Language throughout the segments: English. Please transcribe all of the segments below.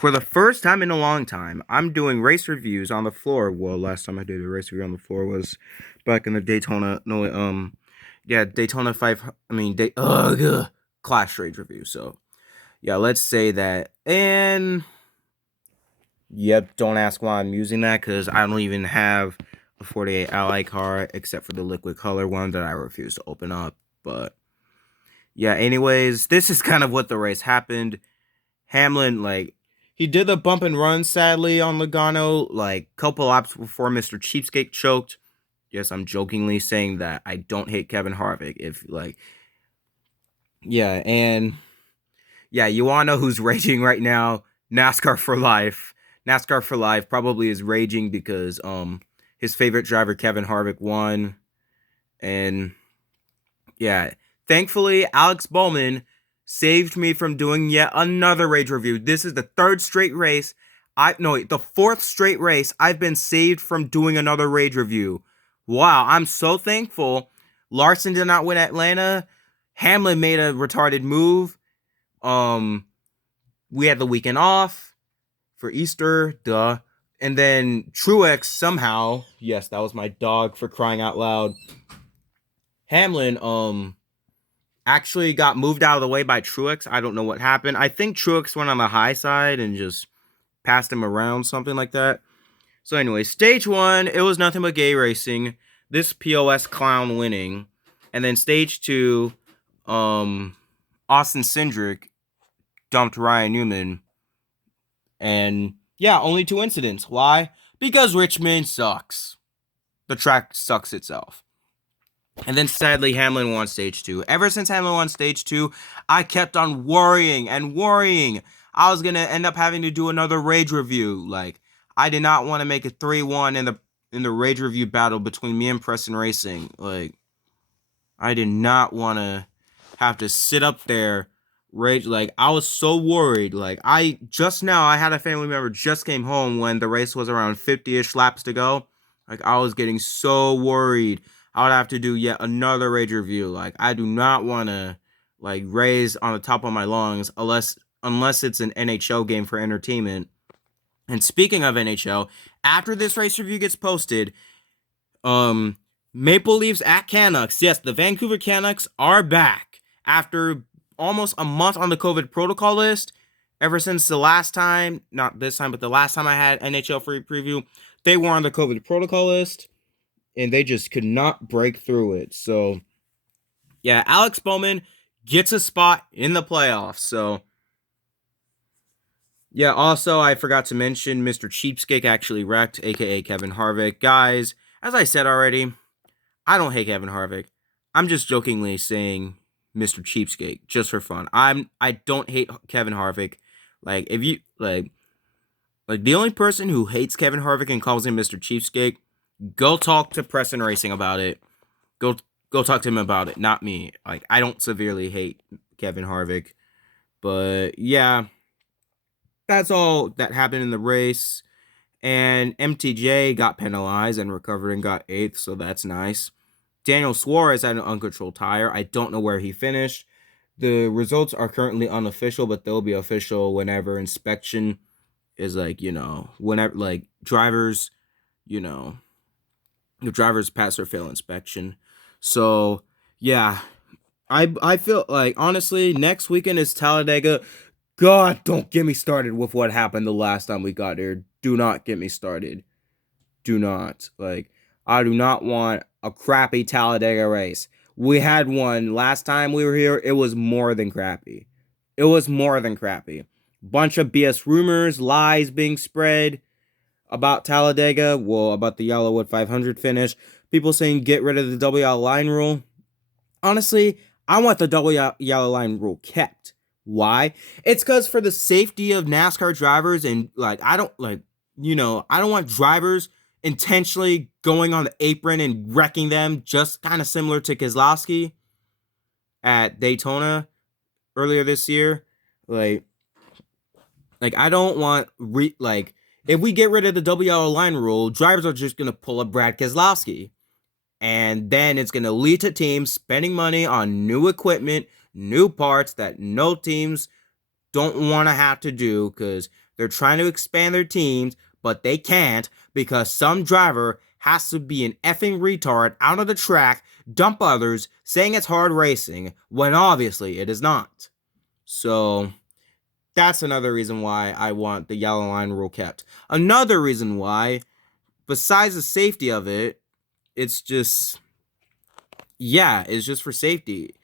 For the first time in a long time, I'm doing race reviews on the floor. Well, last time I did a race review on the floor was back in the Daytona. No, yeah, Daytona five. I mean, Clash Rage review. So yeah, let's say that. And yep, don't ask why I'm using that because I don't even have a 48 Ally car except for the liquid color one that I refuse to open up. But yeah, anyways, this is kind of what the race happened. Hamlin, he did the bump and run, sadly, on Logano, couple laps before Mr. Cheapskate choked. Yes, I'm jokingly saying that I don't hate Kevin Harvick. Yeah, and yeah, you wanna know who's raging right now? NASCAR for Life. NASCAR for Life probably is raging because, his favorite driver, Kevin Harvick, won. And yeah, thankfully, Alex Bowman saved me from doing yet another rage review. This is the third straight race. The fourth straight race I've been saved from doing another rage review. Wow, I'm so thankful. Larson did not win Atlanta. Hamlin made a retarded move. We had the weekend off for Easter, duh. And then Truex somehow, yes, that was my dog for crying out loud. Hamlin, actually got moved out of the way by Truex. I don't know what happened. I think Truex went on the high side and just passed him around, something like that. So anyway, stage one, it was nothing but gay racing. This POS clown winning. And then stage two, Austin Cindric dumped Ryan Newman. And yeah, only two incidents. Why? Because Richmond sucks. The track sucks itself. And then sadly, Hamlin won stage two. Ever since Hamlin won stage two, I kept on worrying and worrying. I was gonna end up having to do another rage review. I did not want to make a 3-1 in the rage review battle between me and Preston Racing. I did not want to have to sit up there rage. I was so worried. I had a family member just came home when the race was around 50-ish laps to go. I was getting so worried I would have to do yet another rage review. I do not want to raise on the top of my lungs unless it's an NHL game for entertainment. And speaking of NHL, after this race review gets posted, Maple Leafs at Canucks. Yes, the Vancouver Canucks are back after almost a month on the COVID protocol list. Ever since the last time, not this time, but the last time I had NHL free preview, they were on the COVID protocol list. And they just could not break through it. So, yeah, Alex Bowman gets a spot in the playoffs. So, yeah, also, I forgot to mention Mr. Cheapskate actually wrecked, a.k.a. Kevin Harvick. Guys, as I said already, I don't hate Kevin Harvick. I'm just jokingly saying Mr. Cheapskate, just for fun. I don't hate Kevin Harvick. If you, the only person who hates Kevin Harvick and calls him Mr. Cheapskate, go talk to Preston Racing about it. Go talk to him about it, not me. I don't severely hate Kevin Harvick. But yeah, that's all that happened in the race. And MTJ got penalized and recovered and got 8th, so that's nice. Daniel Suarez had an uncontrolled tire. I don't know where he finished. The results are currently unofficial, but they'll be official whenever inspection is whenever drivers, the drivers pass or fail inspection. So yeah, I feel honestly next weekend is Talladega. God, don't get me started with what happened the last time we got there. Do not get me started. Do not. I do not want a crappy Talladega race. We had one last time we were here. It was more than crappy. It was more than crappy. Bunch of BS rumors, lies being spread about Talladega, about the Yellowwood 500 finish. People saying get rid of the double yellow line rule. Honestly, I want the double yellow line rule kept. Why? It's because for the safety of NASCAR drivers and I don't want drivers intentionally going on the apron and wrecking them, just kind of similar to Keselowski at Daytona earlier this year. I don't want if we get rid of the double yellow line rule, drivers are just gonna pull up Brad Keselowski. And then it's going to lead to teams spending money on new equipment, new parts that no teams don't want to have to do because They're trying to expand their teams, but they can't because some driver has to be an effing retard out of the track, dump others, saying it's hard racing, when obviously it is not. So that's another reason why I want the yellow line rule kept. Another reason why, besides the safety of it, it's just, yeah, it's just for safety.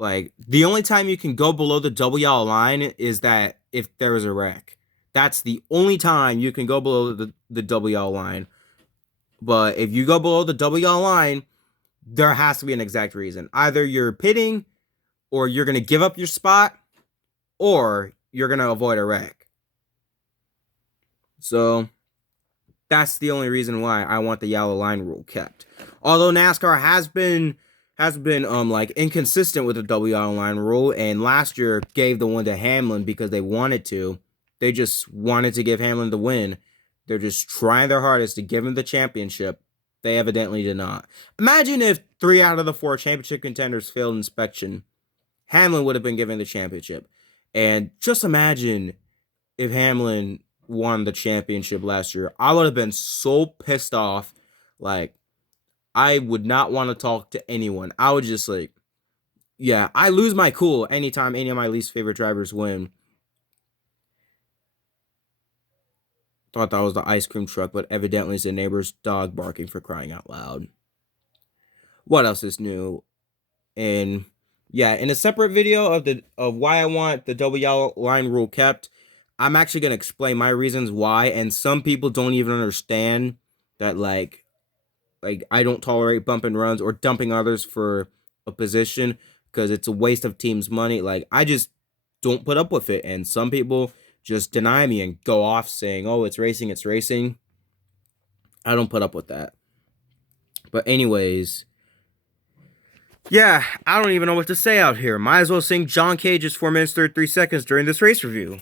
Like, the only time you can go below the double yellow line is that if there is a wreck. That's the only time you can go below the double yellow line. But if you go below the double yellow line, there has to be an exact reason. Either you're pitting, or you're going to give up your spot, or you're going to avoid a wreck. So that's the only reason why I want the yellow line rule kept. Although NASCAR has been like inconsistent with the double yellow line rule, and last year gave the one to Hamlin because they wanted to. They just wanted to give Hamlin the win. They're just trying their hardest to give him the championship. They evidently did not. Imagine if 3 out of the 4 championship contenders failed inspection. Hamlin would have been given the championship. And just imagine if Hamlin won the championship last year. I would have been so pissed off. Like, I would not want to talk to anyone. I would just like, yeah, I lose my cool anytime any of my least favorite drivers win. Thought that was the ice cream truck, but evidently it's the neighbor's dog barking, for crying out loud. What else is new? And yeah, in a separate video of why I want the double yellow line rule kept, I'm actually gonna explain my reasons why. And some people don't even understand that like I don't tolerate bump and runs or dumping others for a position because it's a waste of team's money. Like, I just don't put up with it, and some people just deny me and go off saying, "Oh, it's racing, it's racing." I don't put up with that. But anyways, yeah, I don't even know what to say out here. Might as well sing John Cage's 4 minutes 33 seconds during this race review.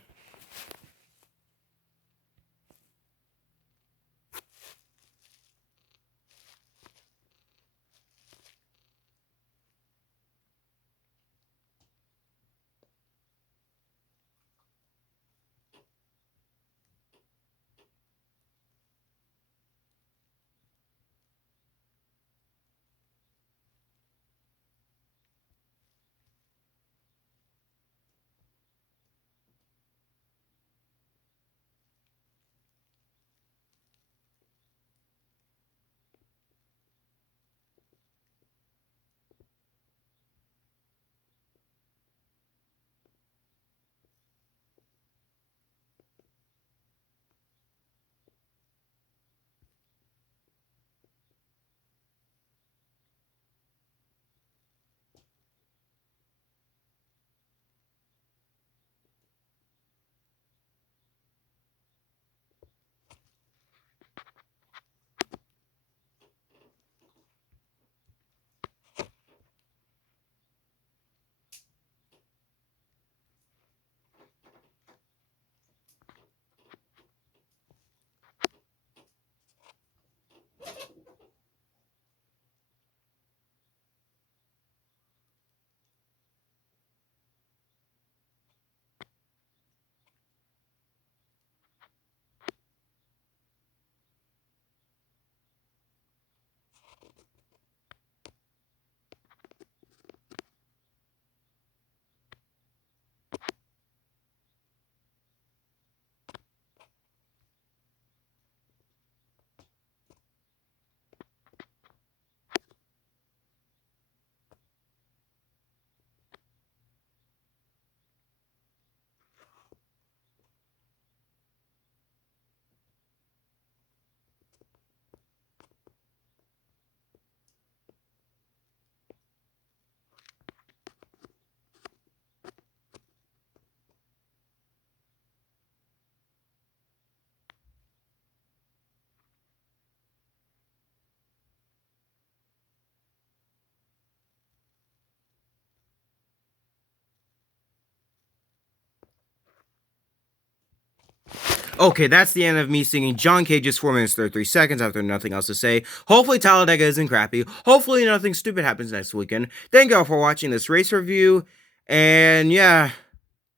Okay, that's the end of me singing John Cage's 4 minutes 33 seconds after nothing else to say. Hopefully Talladega isn't crappy. Hopefully nothing stupid happens next weekend. Thank you all for watching this race review. And yeah,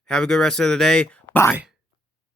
have a good rest of the day. Bye.